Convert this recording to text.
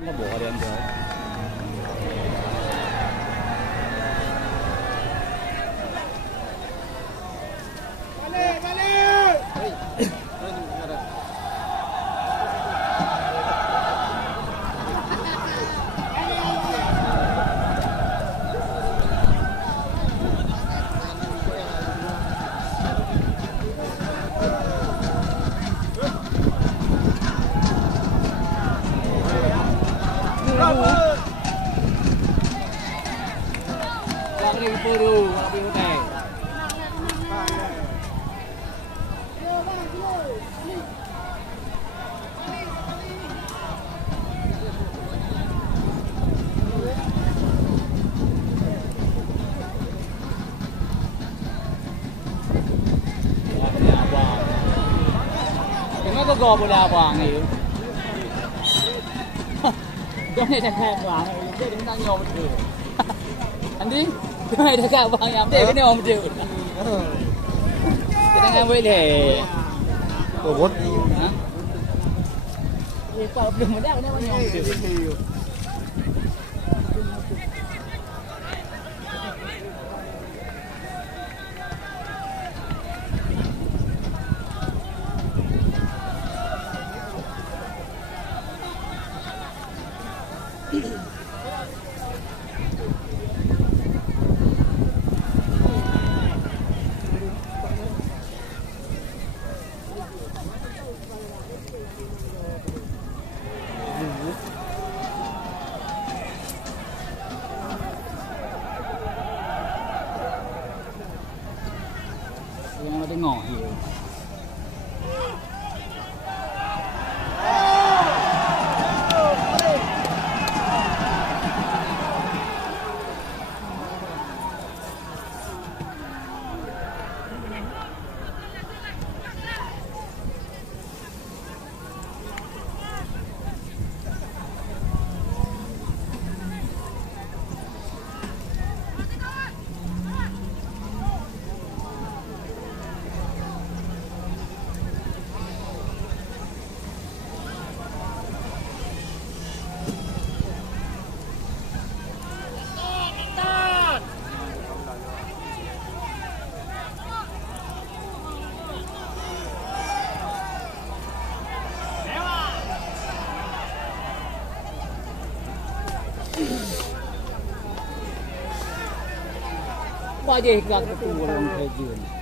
Nó bộ đi anh rồi. Lagi puru, lagi hotel. Có gò bồ đào vàng gì cái này thật vàng này cái chúng ta nhôm được anh đi cái này thật vàng nhắm để cái này ôm được cái này với để Ủa what? hả cái đừng mà đeo nó nhôm được nó đi ngỏ nhiều bao giờ gặp cái cùng lòng thầy dường